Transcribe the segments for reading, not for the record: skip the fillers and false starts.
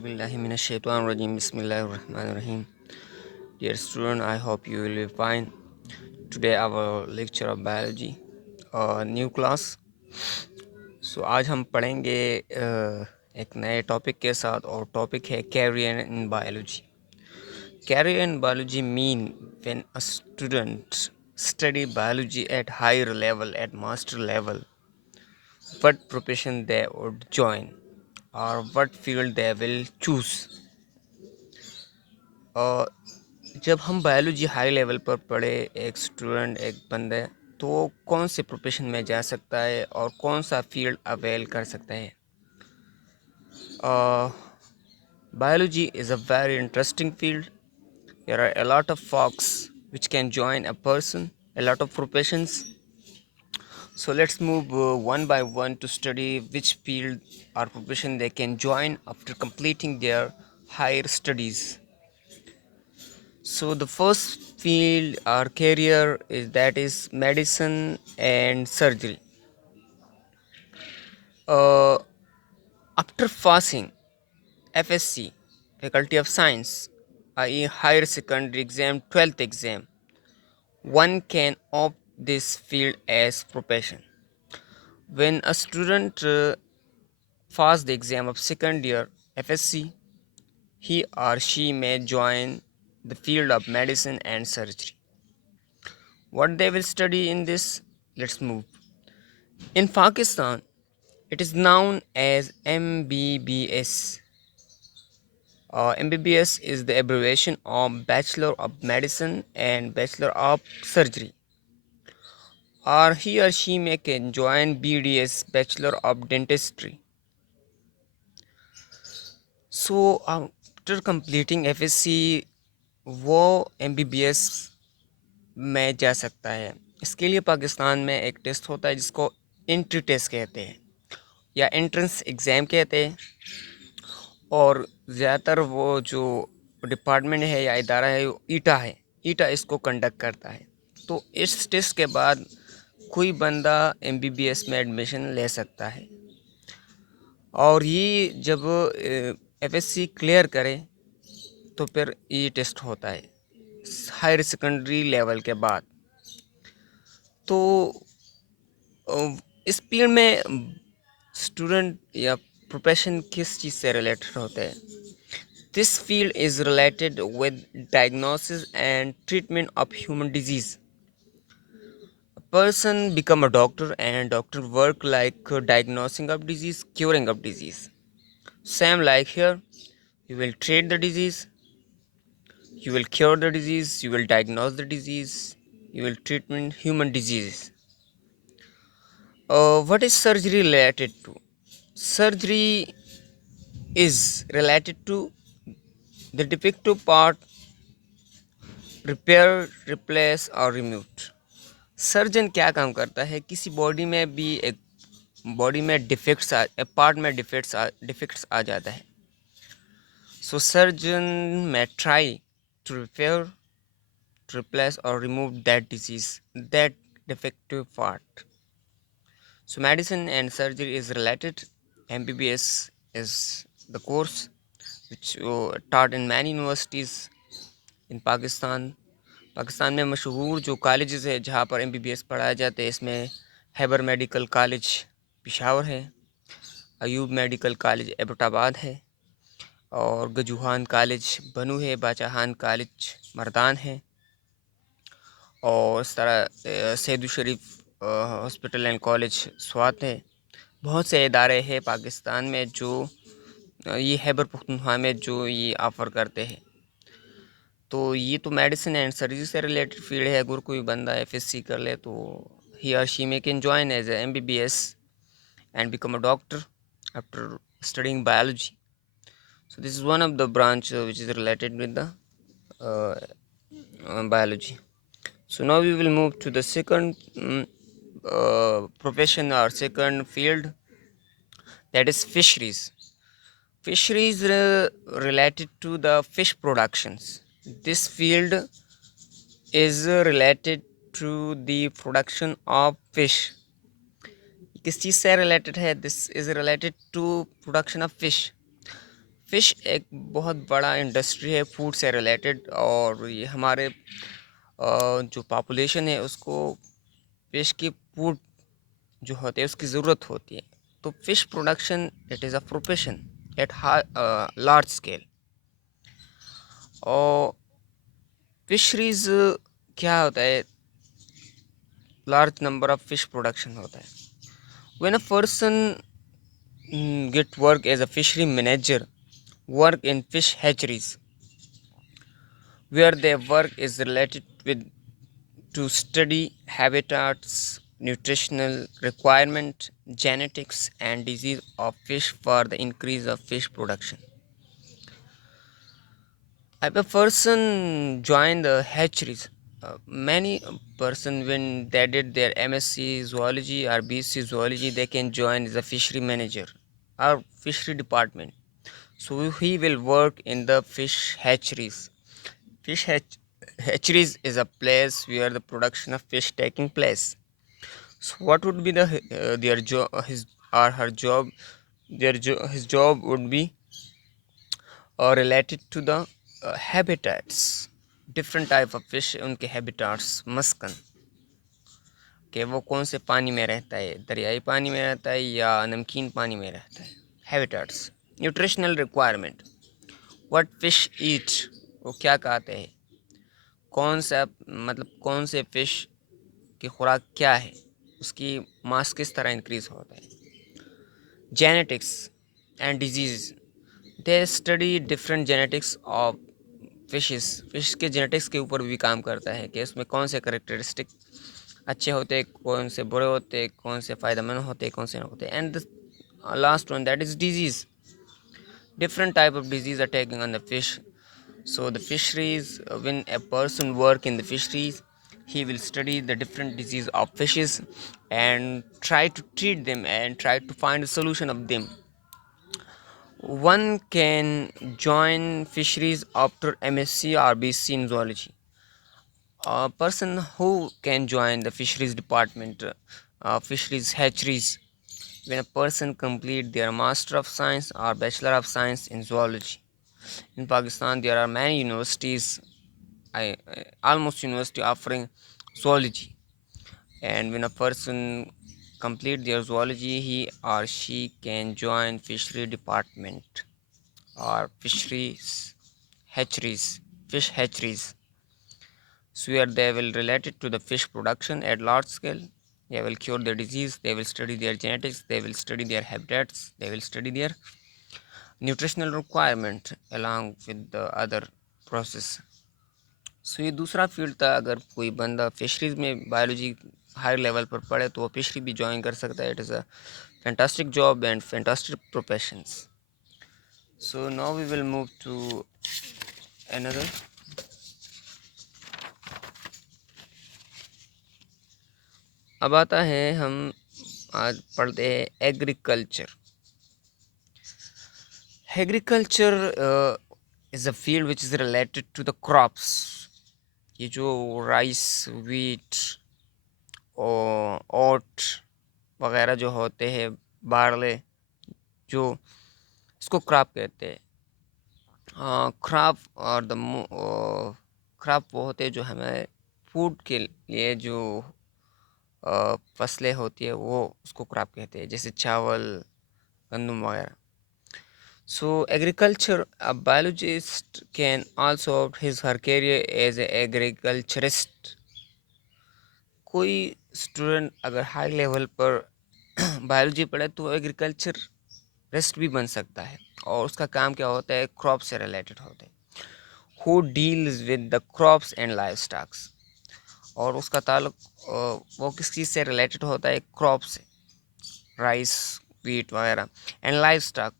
Auzubillahiminash-shaytanir-rajim. Bismillahir-rahmanir-rahim. Dear student, I hope you will be fine. Today our lecture of biology, new class. So आज हम पढ़ेंगे एक नए topic के साथ और टॉपिक है career in biology. Career in biology mean when a student study biology at higher level, at master level, what profession they would join or what field they will choose. जब हम biology high level पर पढ़े एक student एक बंदे तो वो कौन से प्रोफेशन में जा सकता है और कौन सा फील्ड अवेल कर सकता है. Biology is a very interesting field. There are a lot of folks which can join a person, a lot of professions. So let's move one by one to study which field or profession they can join after completing their higher studies. So the first field or career is medicine and surgery. Uh, After passing FSC, Faculty of Science, i.e. higher secondary exam, 12th exam, one can opt this field as profession. When a student pass the exam of second year FSC, he or she may join the field of medicine and surgery. What they will study in this? Let's move. In Pakistan, it is known as MBBS. MBBS is the abbreviation of Bachelor of Medicine and Bachelor of Surgery. Or he or she may can join BDS, Bachelor of Dentistry. So after completing FSC, वो MBBS में जा सकता है. इसके लिए पाकिस्तान में एक test होता है जिसको एंट्री टेस्ट कहते हैं या एंट्रेंस एग्ज़ाम कहते हैं. और ज़्यादातर वो जो डिपार्टमेंट है या इदारा है वो ईटा इसको कंडक्ट करता है. तो इस टेस्ट के बाद कोई बंदा MBBS में एडमिशन ले सकता है. और ये जब FSC क्लियर करे तो फिर ये टेस्ट होता है हायर सेकेंडरी लेवल के बाद. तो इस फील्ड में स्टूडेंट या प्रोफेशन किस चीज़ से रिलेटेड होते हैं. This field is related with diagnosis and treatment of human disease. A person become a doctor and doctor work like diagnosing of disease, curing of disease. Same like here, you will treat the disease, you will cure the disease, you will diagnose the disease, you will treatment human diseases. What is surgery related to? Surgery is related to the defective part repair, replace और removed. Surgeon क्या काम करता है, किसी body में भी एक body में डिफेक्ट्स पार्ट में डिफेक्ट्स आ जाता है. So surgeon may try to repair, to replace or remove that disease, that defective part. So medicine and surgery is related. MBBS is the course which taught in many universities in Pakistan. Pakistan में मशहूर जो colleges है जहाँ पर MBBS पढ़ाया जाता है, इसमें हैबर मेडिकल कॉलेज पेशावर है, अयूब मेडिकल कॉलेज एबटाबाद है, और गजूहान कॉलेज बनू है, बाचाहान कॉलेज मर्दान है, और इस तरह सैदू शरीफ हॉस्पिटल एंड कॉलेज स्वात है. बहुत से इदारे हैं पाकिस्तान में जो ये हैबर पख्तूनख्वा में जो ये ऑफ़र करते हैं. तो ये तो मेडिसिन एंड सर्जरी से रिलेटेड फील्ड है. अगर कोई बंदा FSC कर ले तो ही और she may can join as a MBBS and become a doctor after studying biology. So this is one of the branch which is related with the biology. So now we will move to the second profession or second field, that is fisheries. Fisheries related to the fish productions. This field is related to the production of fish. किस चीज़ से related है? This is related to production of fish. Fish एक बहुत बड़ा industry है food से related, और ये हमारे जो पॉपुलेशन है उसको फ़िश की फूड जो होते हैं उसकी ज़रूरत होती है। तो fish production it is a profession at large scale. और फिशरीज़ क्या होता है, large number of fish production होता है। When a person get work as a fishery manager, work in fish hatcheries, where their work is related with to study habitats, nutritional requirement, genetics, and disease of fish for the increase of fish production. If a person joined the hatcheries, many person when they did their MSc zoology or BSc zoology, they can join as a fishery manager or fishery department. So he will work in the fish hatcheries. Hatcheries is a place where the production of fish taking place. So what would be their job, his or her job? His job would be related to the habitats. Different type of fish उनके habitats मस्कन कि वो कौन से पानी में रहता है, दरियाई पानी में रहता है या नमकीन पानी में रहता है। Habitats, nutritional requirement, what fish eat, वो क्या खाते हैं, कौन सा मतलब कौन से फ़िश की खुराक क्या है, उसकी मास किस तरह इंक्रीज़ होता है। Genetics and disease, they study different genetics of fish के जेनेटिक्स के ऊपर भी काम करता है कि उसमें कौन से करेक्टरिस्टिक अच्छे होते, कौन से बुरे होते, कौन से फ़ायदेमंद होते, कौन से नहीं होते। And the last one that is disease, different type of disease attacking on the fish. So the fisheries, when a person work in the fisheries, he will study the different disease of fishes and try to treat them and try to find a solution of them. One can join fisheries after MSc or BSc in zoology. A person who can join the fisheries department, fisheries hatcheries, when a person complete their Master of Science or Bachelor of Science in Zoology. In Pakistan, there are many universities, almost university offering zoology, and when a person complete their zoology, he or she can join fishery department or fisheries hatcheries, fish hatcheries. So where they will relate it to the fish production at large scale. They will cure their disease, they will study their genetics, they will study their habitats, they will study their nutritional requirement along with the other process. सो ये दूसरा field था, अगर कोई बंदा fisheries में biology high level पर पढ़े तो वो फिशरी भी ज्वाइन कर सकता है। It is a fantastic job and fantastic professions. So now we will move to another. अब आता है, हम आज पढ़ते हैं agriculture. Agriculture is a field which is related to the crops. ये जो राइस, वीट और ओट वगैरह जो होते हैं, बारले, जो इसको क्रॉप कहते हैं। क्रॉप और क्रॉप वो होते हैं जो हमें फूड के लिए जो फसलें होती है वो उसको क्रॉप कहते हैं, जैसे चावल, गंदम वगैरह। So agriculture, a biologist can also his her career as a agriculturist. कोई स्टूडेंट अगर हाई लेवल पर बायोलॉजी पढ़े तो एग्रीकल्चरिस्ट भी बन सकता है, और उसका काम क्या होता है, क्रॉप से रिलेटेड होता है। Who deals with the crops and live stocks, और उसका ताल्लुक वो किस चीज़ से रिलेटेड होता है, क्रॉप से, राइस, वीट वगैरह, एंड लाइव स्टॉक,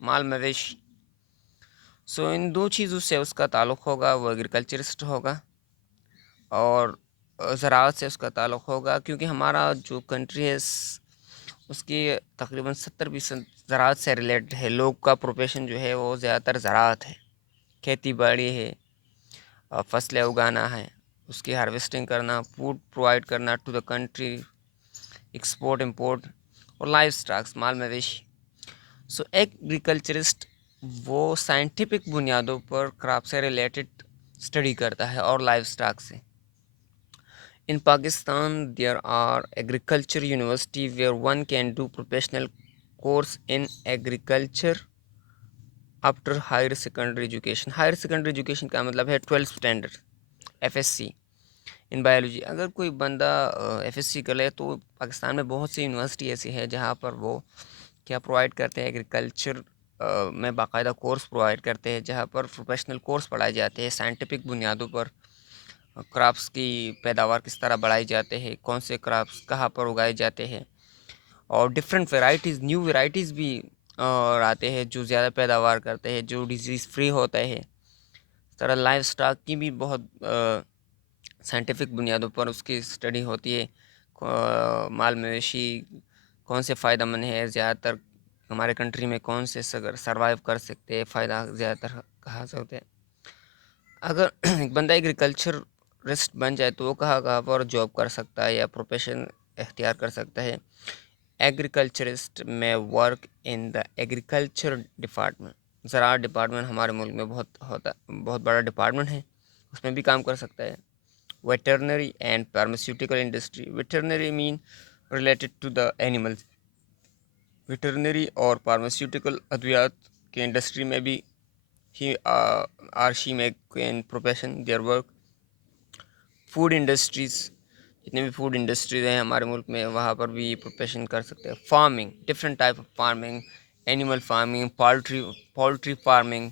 माल मवेशी। सो इन दो चीज़ों से उसका ताल्लुक होगा, वो एग्रीकल्चरिस्ट होगा। और ज़राअत से उसका ताल्लुक होगा, क्योंकि हमारा जो कंट्री है उसकी तकरीबन 70% ज़राअत से रिलेटेड है। लोग का प्रोफेशन जो है वो ज़्यादातर ज़राअत है, खेती बाड़ी है, फसलें उगाना है, उसकी हार्वेस्टिंग करना, फूड प्रोवाइड करना to the country, export import, और लाइव स्टॉक्स, माल मवेशी। सो एग्रीकल्चरिस्ट वो साइंटिफिक बुनियादों पर क्रॉप से रिलेटेड स्टडी करता है और लाइव स्टॉक से। In Pakistan there are agriculture university where one can do professional course in agriculture after higher secondary education. Higher secondary education का मतलब है 12th standard, FSc in biology. अगर कोई बंदा एफएससी कर ले तो पाकिस्तान में बहुत सी यूनिवर्सिटी ऐसी है जहाँ पर वो क्या प्रोवाइड करते हैं, एग्रीकल्चर में बाकायदा कोर्स प्रोवाइड करते हैं, जहाँ पर प्रोफेशनल कोर्स पढ़ाए जाते हैं साइंटिफिक बुनियादों पर। क्रॉप्स की पैदावार किस तरह बढ़ाई जाते हैं, कौन से क्रॉप्स कहाँ पर उगाए जाते हैं, और डिफरेंट वेराइटीज़, न्यू वेराइटीज़ भी और आते हैं जो ज़्यादा पैदावार करते हैं, जो डिजीज़ फ्री होता है। इस तरह लाइव स्टॉक की भी बहुत साइंटिफिक बुनियादों पर उसकी स्टडी होती है। माल मवेशी कौन से फ़ायदेमंद है, ज़्यादातर हमारे कंट्री में कौन से सर्वाइव कर सकते हैं, फ़ायदा ज़्यादातर कहाँ से होते हैं। अगर एक बंदा एग्रीकल्चरिस्ट बन जाए तो वो कहाँ कहाँ पर जॉब कर सकता है या प्रोफेशन इख्तियार कर सकता है। एग्रीकल्चरिस्ट में work in the agriculture department. ज़राअत डिपार्टमेंट हमारे मुल्क में बहुत बड़ा डिपार्टमेंट है, उसमें भी काम कर सकता है। Veterinary and pharmaceutical industry. Veterinary mean related to the animals. Veterinary और फार्मास्यूटिकल अद्वियात के इंडस्ट्री में भी he or she make in profession their work। Food industries, जितने भी फूड इंडस्ट्रीज़ हैं हमारे मुल्क में वहाँ पर भी प्रोफेशन कर सकते हैं। Farming, different type of farming, animal farming, poultry farming,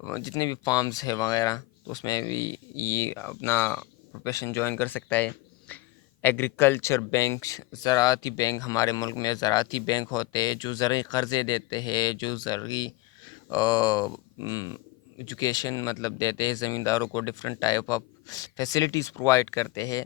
जितने भी फार्म्स है वगैरह, तो उसमें भी ये अपना प्रोफेशन ज्वाइन कर सकता है। एग्रीकल्चर बैंक, ज़राअती बैंक, हमारे मुल्क में ज़राअती बैंक होते हैं जो ज़रूरी कर्ज़े देते हैं, जो ज़रूरी एजुकेशन मतलब देते हैं ज़मींदारों को, different type of facilities provide करते हैं।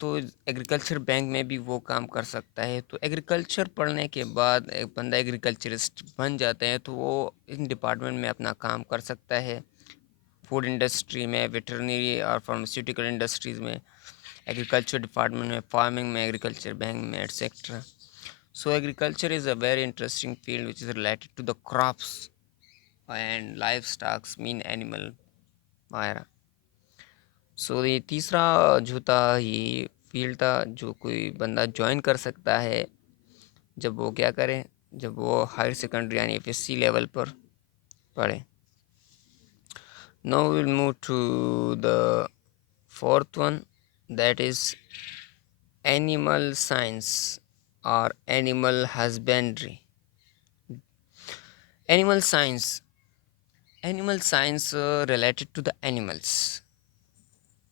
तो एग्रीकल्चर बैंक में भी वो काम कर सकता है। तो एग्रीकल्चर पढ़ने के बाद एक बंदा एग्रीकल्चरिस्ट बन जाते हैं तो वो इन डिपार्टमेंट में अपना काम कर सकता है। फूड इंडस्ट्री में, वेटरनरी और फार्मास्यूटिकल इंडस्ट्रीज़ में, एग्रीकल्चर डिपार्टमेंट में, फार्मिंग में, एग्रीकल्चर बैंक में, etcetera. So agriculture is a very interesting field which is related to the crops and livestock, mean animal वगैरह। सो ये तीसरा जो था ये फील्ड था जो कोई बंदा ज्वाइन कर सकता है जब वो क्या करे, जब वो हायर सेकेंडरी यानी एफएससी लेवल पर पढ़े। Now will move to the fourth one, that is animal science और animal husbandry. Animal science, animal science related to the animals.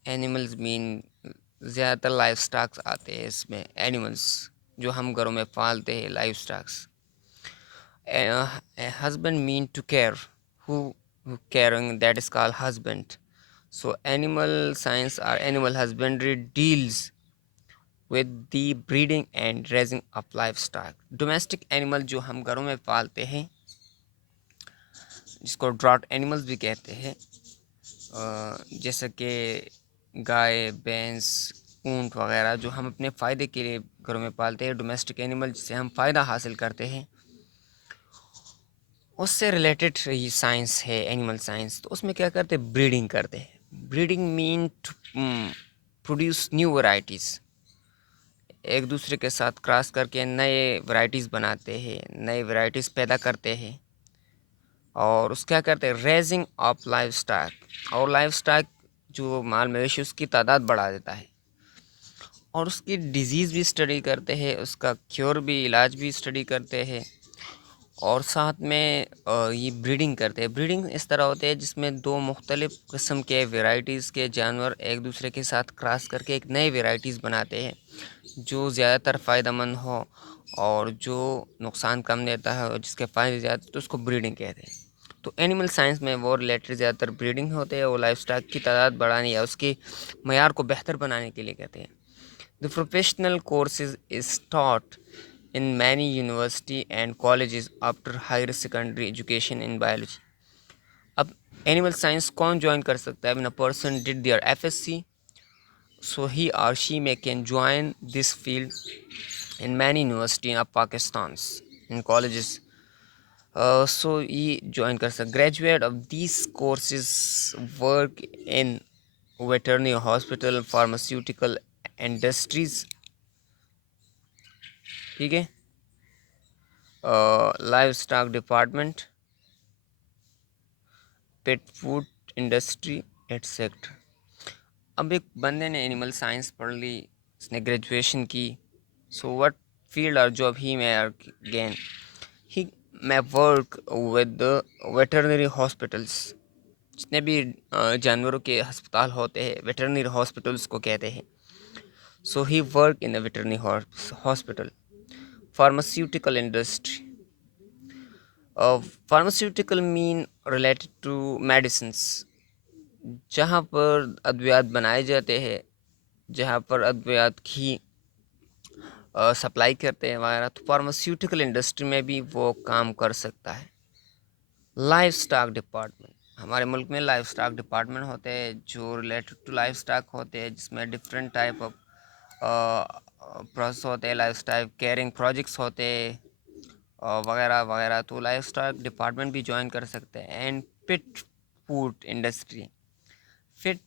Animals mean ज़्यादातर लाइफ स्टॉक्स आते हैं इसमें। एनिमल्स जो हम घरों में पालते हैं, life stocks. Husband mean to care, who caring, that is called husband. So animal science or animal husbandry deals with the breeding and raising of livestock। Domestic animal जो हम घरों में पालते हैं, जिसको ड्रॉट एनिमल्स भी कहते हैं, जैसे कि गाय, भैंस, ऊँट वगैरह, जो हम अपने फ़ायदे के लिए घरों में पालते हैं, डोमेस्टिक एनिमल जिससे हम फ़ायदा हासिल करते हैं, उससे रिलेटेड ये साइंस है एनिमल साइंस। तो उसमें क्या करते हैं, ब्रीडिंग करते हैं। Breeding mean to produce new varieties, एक दूसरे के साथ क्रॉस करके नए वैरायटीज़ बनाते हैं, नए वैरायटीज़ पैदा करते हैं। और उस क्या करते हैं, रेजिंग ऑफ लाइफ स्टॉक, और लाइफ स्टॉक जो माल मवेशी उसकी तादाद बढ़ा देता है। और उसकी डिज़ीज़ भी स्टडी करते हैं, उसका क्योर भी, इलाज भी स्टडी करते हैं। और साथ में ये ब्रीडिंग करते हैं। ब्रीडिंग इस तरह होते हैं जिसमें दो मुख्तलिफ़ किस्म के वेराइटीज़ के जानवर एक दूसरे के साथ क्रॉस करके एक नई वेराइटीज़ बनाते हैं जो ज़्यादातर फ़ायदेमंद हो और जो नुकसान कम देता है और जिसके फ़ायदे ज़्यादा, तो उसको ब्रीडिंग कहते हैं। तो एनिमल साइंस में वो रिलेटेड ज़्यादातर ब्रीडिंग होते हैं, वो लाइफ स्टॉक की तादाद बढ़ाने या उसकी मयार को बेहतर बनाने के लिए कहते हैं। The professional courses is taught in many university and colleges after higher secondary education in biology। अब एनिमल साइंस कौन ज्वाइन कर सकता है? when a person did their FSC, so he or she may can join this field in many university of Pakistan in colleges। सो ये join कर सकते। Graduate of these courses work in veterinary hospital, pharmaceutical industries, ठीक है, live stock department, pet food industry etcetera. अब एक बंदे ने animal science पढ़ ली, उसने ग्रेजुएशन की, सो व्हाट फील्ड और job he may gain? He may work with the veterinary hospitals, जितने भी जानवरों के अस्पताल होते हैं वेटरनरी हॉस्पिटल्स को कहते हैं। So he work in a veterinary hospital. Pharmaceutical industry, pharmaceutical mean related to medicines, जहाँ पर अद्वियात बनाए जाते हैं, जहाँ पर अद्वियात की सप्लाई करते हैं वगैरह, तो फार्मास्यूटिकल इंडस्ट्री में भी वो काम कर सकता है। लाइफ स्टॉक डिपार्टमेंट, हमारे मुल्क में लाइफ स्टॉक डिपार्टमेंट होते हैं जो रिलेटेड टू लाइफ स्टॉक होते हैं, जिसमें डिफरेंट टाइप ऑफ प्रोसेस होते हैं, लाइफ स्टॉक केयरिंग प्रोजेक्ट्स होते हैं वगैरह वगैरह। तो लाइफ स्टॉक डिपार्टमेंट भी ज्वाइन कर सकते हैं। And pet food industry, fit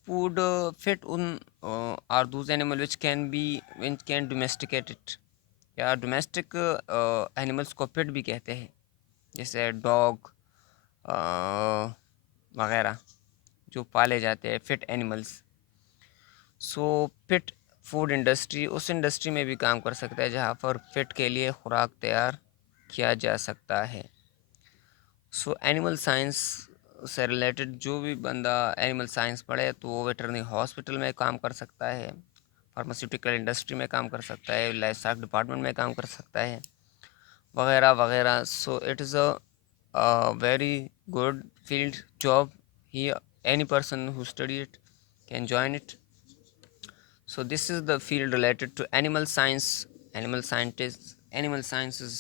are those animal which can domesticated, या डोमेस्टिक एनिमल्स को पिट भी कहते हैं, जैसे डॉग वगैरह जो पाले जाते हैं फिट एनिमल्स। सो पिट फूड इंडस्ट्री उस इंडस्ट्री में भी काम कर सकता है जहाँ पर फिट के लिए खुराक तैयार किया जा सकता है। सो एनिमल साइंस से रिलेटेड जो भी बंदा एनिमल साइंस पढ़े तो वो वेटरनरी हॉस्पिटल में काम कर सकता है, फार्मास्यूटिकल इंडस्ट्री में काम कर सकता है, लाइफ स्टॉक डिपार्टमेंट में काम कर सकता है वगैरह वगैरह। So it is a very good field job here, any person who study it can join it. So this is the field related to animal science. Animal scientists, animal sciences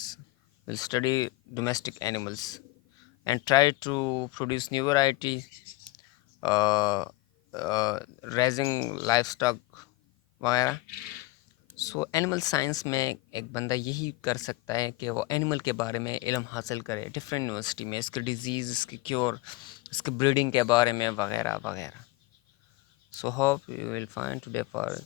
will study domestic animals and try to produce new variety, uh, raising livestock वगैरह। So animal science में एक बंदा यही कर सकता है कि वो एनिमल के बारे में इल्म हासिल करे डिफरेंट यूनिवर्सिटी में, इसके डिजीज़, इसके क्योर, इसके ब्रीडिंग के बारे में वगैरह वगैरह। So hope you will find today for